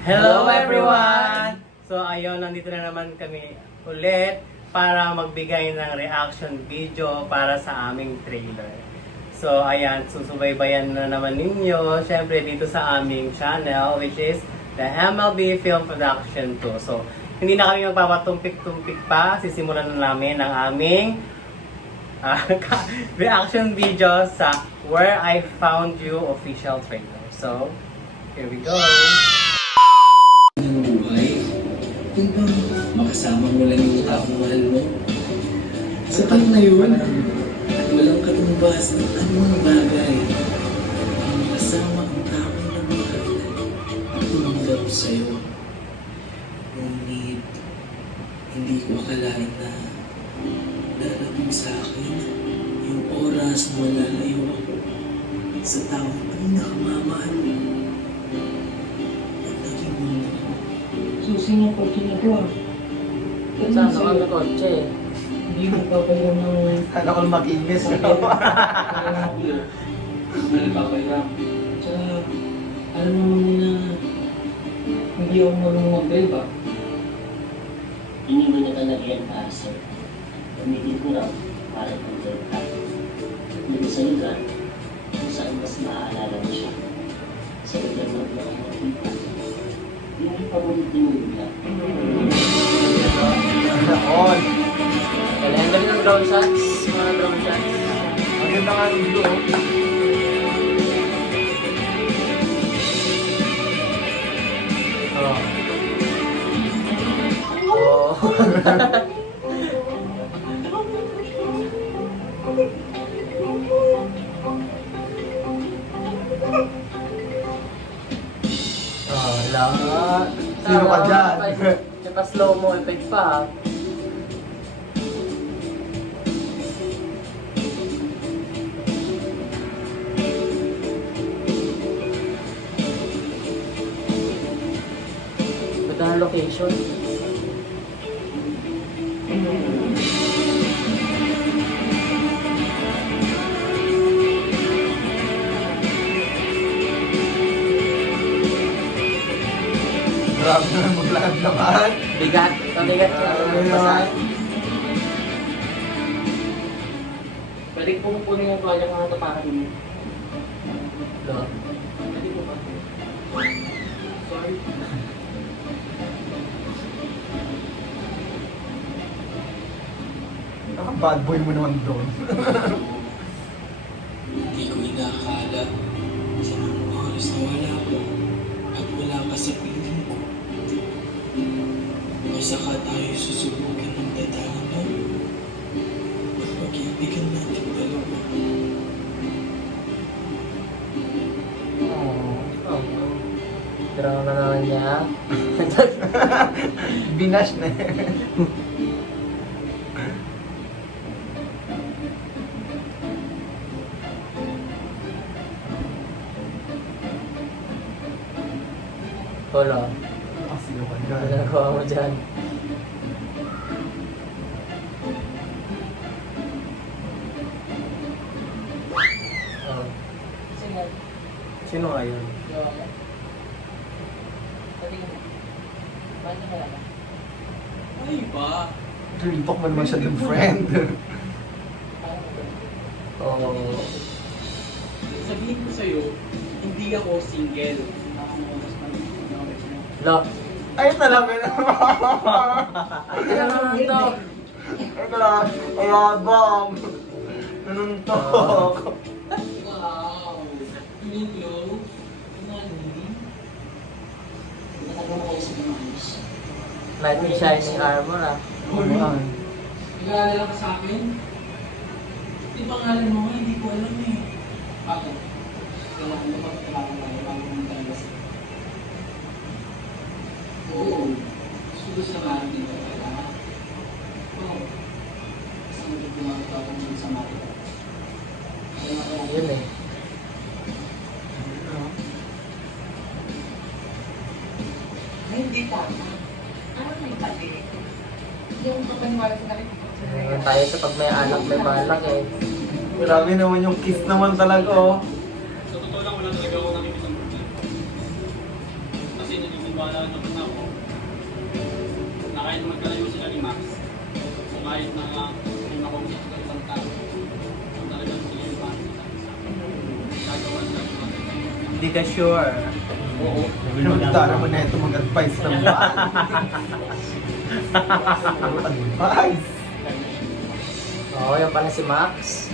Hello everyone! So ayun, nandito na naman kami ulit para magbigay ng reaction video para sa aming trailer. So ayan, susubaybayan na naman ninyo syempre dito sa aming channel, which is the MLB Film Production 2. So hindi na kami magpapatumpik-tumpik pa, sisimulan na namin ang aming reaction video sa Where I Found You official trailer. So here we go! Ng buhay, yung bang makasama mo lang yung taong mahal mo. Sa time na yun, at walang katumbas ng anumang bagay, ang makasama ang taong nagmahal at tumanggap sa'yo. Ngunit, hindi ko akalain na darating sa akin yung oras na malalayo ako sa taong pinakamamahal mo. Susi ng kotse na to ah. Saan ako may kotse? Hindi mo papayaw ng... Kala ko mag-English. Nagpapahiram. Tsaka, alam mo naman na hindi ako marunong mag-drive ah. Hindi mo na talaga yan para sir. Gamitin ko lang para mag-drive ka. At nag sa lugar kung saan mas maaalala mo siya. Sa lugar na wala kang makita. Yung paborito mo bigla. On. Ang galing ng drone shots, mga drone shots. Ang ganda nga ng view. Oh. Oh, lahat. Sino ka dyan? Tsaka slow mo effect pa. Ganda ng location. Grabe naman maglakad naman. Bigat. Mabigat na. Ayun. Pwede kong kunin yung kaya mga tapakan mo. Pwede ko ba? Sorry. Bad boy mo naman doon. Hindi ko inakala sa mga oras na wala ko at wala ka sa piling ko. O saka tayo susubukan ng dadaanan at pag-ibigan natin dalawa. Oh. Drama na naman niya. Binash na eh. Wala. Kasi ako Ano dyan. ginagawa mo dyan? Oh. Sige. Sino nga yun? Lola. Pwede ko na. Pwede ko na. Ay ba? Tulitok mo naman siya dun, friend. Oh. Sabihin ko sa'yo, hindi ako single. Lo. Ayun talaga na. Ano naman to? Ayabang. Nanuntok. Wow! Hello? Matagal mo kayo sa pangayos. Light with shining armor ah. Ayan. Nag-aalala ka sa akin? Di ba ngalan mo nga, hindi ko alam eh. Bakit? Kailangan mo pagkakalaman tayo bago mo tayo. Oo. Gusto sa ngalan dito kailangan. Oo. Kasi hindi ko makakapag sa mga. Yun eh. Ay, hindi tama. Ano may pati? Yung kapaniwala ko na rin. Naman tayo sa pag may anak may balak eh. Grabe naman yung kiss naman talaga, oh. Sa totoo lang, wala talaga ako nakikita ng problema. Kasi naniniwala naman ako na kahit magkalayo sila ni Max, so kahit na may makausap ka isang tao, so talagang sila yung parang isa't isa. Gagawa nila yung mga Hindi ka sure. Oo. Pinagdara mo na ito mag-advise naman. Advice! Oo, yan pala si Max.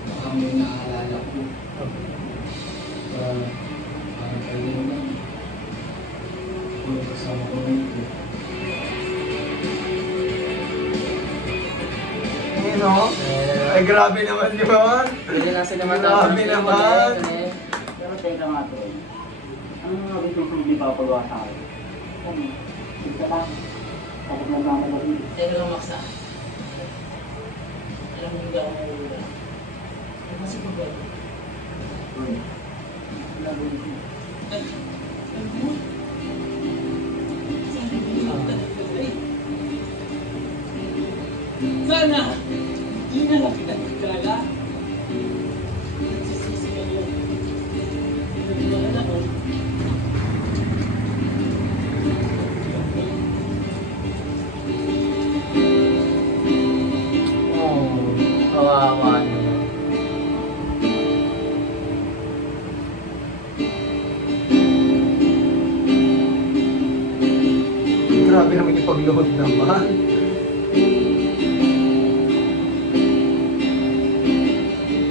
Baka may naalala ko. Parang kayo naman. Kung kasama ko rin ito. Ayun o. Ay, grabe naman, di ba? Pwede na sila Grabe naman. Pero teka nga to eh. Ano nga ba itong hindi papagawa sa akin? Ano? Isa lang. Kapag nagmamalaki. Teka lang, Max ah. Alam mo, hindi ako mahulula. Ano kasi ba ba? Sana! Hindi na lang kita talaga. Nagsisisi ka yun. Nagdiwanan ako. Oo, kawawa naman. Grabe naman yung pagluhod naman.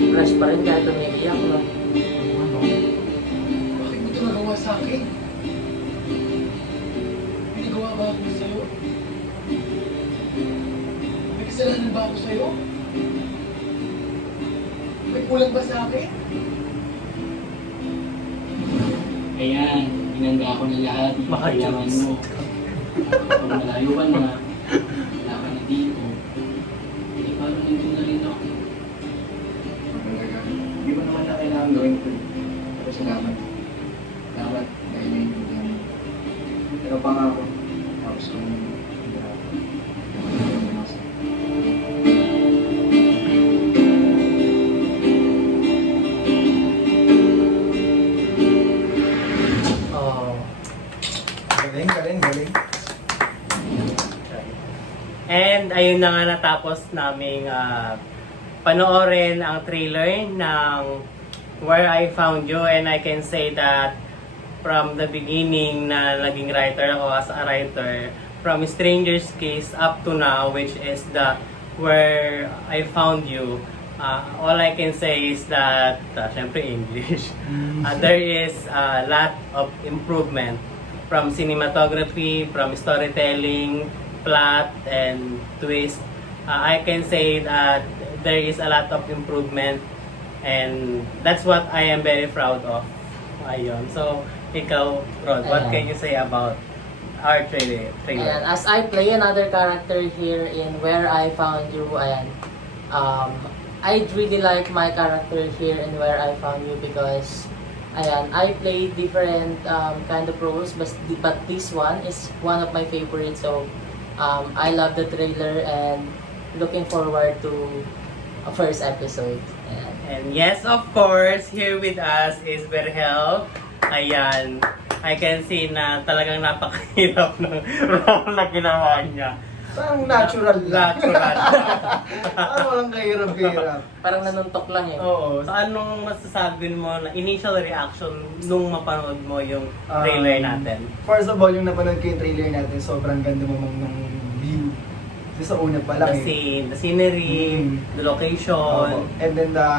Fresh pa rin kahit umiiyak, no? Bakit mo ito nagawa sa akin? May nagawa ba ako sa'yo? May kasalanan ba ako sa'yo? May kulang ba sa akin? Ayan, hinanda ko na lahat ng kailangan mo. Kung malayo ka na, wala ka na dito, eh parang nandun na rin ako. Talaga, hindi mo naman na kailangan gawin ko. Pero salamat. Salamat dahil naiintindihan mo. Pero pangako, tapos ko nang Oo. Galing, galing, galing. And ayun na nga natapos naming panoorin ang trailer ng Where I Found You, and I can say that from the beginning na naging writer ako as a writer, from Stranger's Case up to now, which is the Where I Found You, all I can say is that, syempre English, there is a lot of improvement from cinematography, from storytelling, plot, and twist. I can say that there is a lot of improvement, and that's what I am very proud of. Ayun. So, ikaw, Rod, what Ayan. can you say about our trailer? Ayan, as I play another character here in Where I Found You, ayan, I really like my character here in Where I Found You because ayan, I play different kind of roles, but this one is one of my favorites. So I love the trailer and looking forward to a first episode. Ayan. And yes, of course, here with us is Berhel. Ayan, I can see na talagang napakahirap ng role na ginawa niya. Parang natural lang. Natural. Parang walang kahirap-hirap. Parang nanuntok lang eh. Oo. So, anong masasabi mo na initial reaction nung mapanood mo yung trailer natin? First of all, yung napanood ko yung trailer natin, sobrang ganda mamang ng view. Kasi sa una pa lang The scene, the scenery, the location. And then the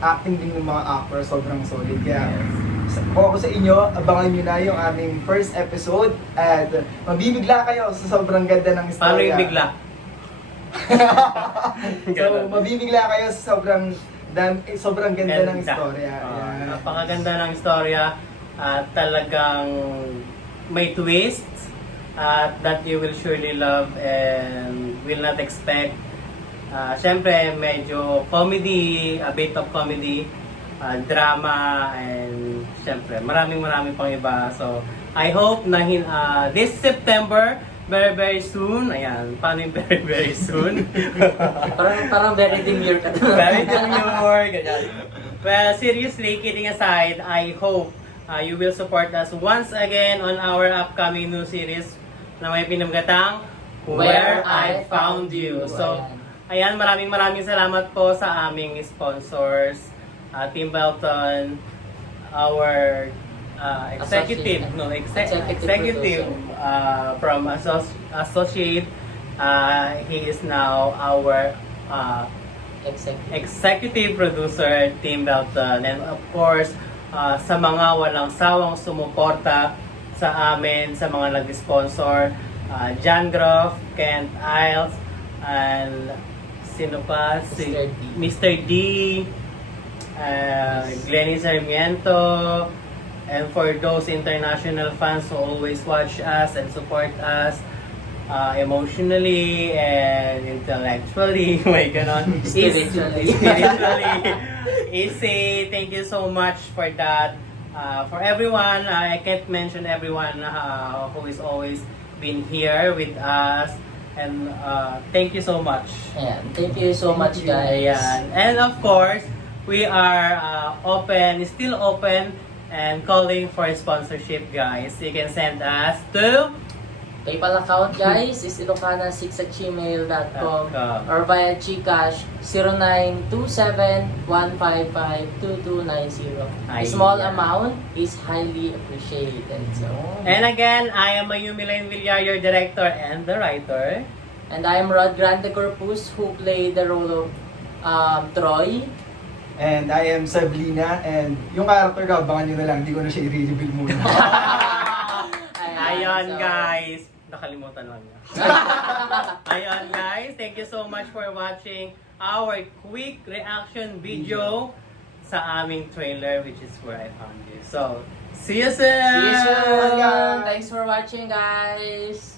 acting din ng mga actors, sobrang solid. Kaya, kung ako sa inyo, abangan nyo na yung aming first episode at mabibigla kayo sa sobrang ganda ng istorya. Paano yung bigla? So, mabibigla kayo sa sobrang ganda ng istorya. Ayan. Napakaganda ng istorya at talagang may twists that you will surely love and will not expect. Siyempre, medyo comedy, a bit of comedy. drama, and syempre maraming pang iba. So I hope na this September, very soon, ayan, paano yung very soon? Parang very demure ka. Very demure, ganyan. Well, seriously, kidding aside, I hope you will support us once again on our upcoming new series na may pinamagatang Where I Found You. So, ayan, maraming salamat po sa aming sponsors, Team Belton, our executive from associate. He is now our executive producer, Team Belton, and of course sa mga walang sawang sumuporta sa amin, sa mga nag-sponsor, John Groff, Kent Isles, and sino pa? Mr. D, Glenny Sarmiento, and for those international fans who always watch us and support us emotionally and intellectually, may ganon. Spiritually. Easy, thank you so much for that. For everyone, I can't mention everyone who is always been here with us, and thank you so much. Ayan, thank you so much, guys. Ayan. And of course, we are still open and calling for sponsorship, guys. You can send us to PayPal account, guys, is ilocana6@gmail.com or via GCash 0927-155-2290. Small Ayan. amount is highly appreciated. So, And again, I am Mayumi Lane Villar, your director and the writer. and I am Rod Grande Corpus, who played the role of Troy. And I am Sablina, and yung character ko, abangan nyo na lang, hindi ko na siya i-reveal muna. Ayan, so- guys. Nakalimutan lang niya. Ayan, guys. Thank you so much for watching our quick reaction video sa aming trailer, which is Where I Found You. So, see you soon! See you soon! Thanks for watching, guys!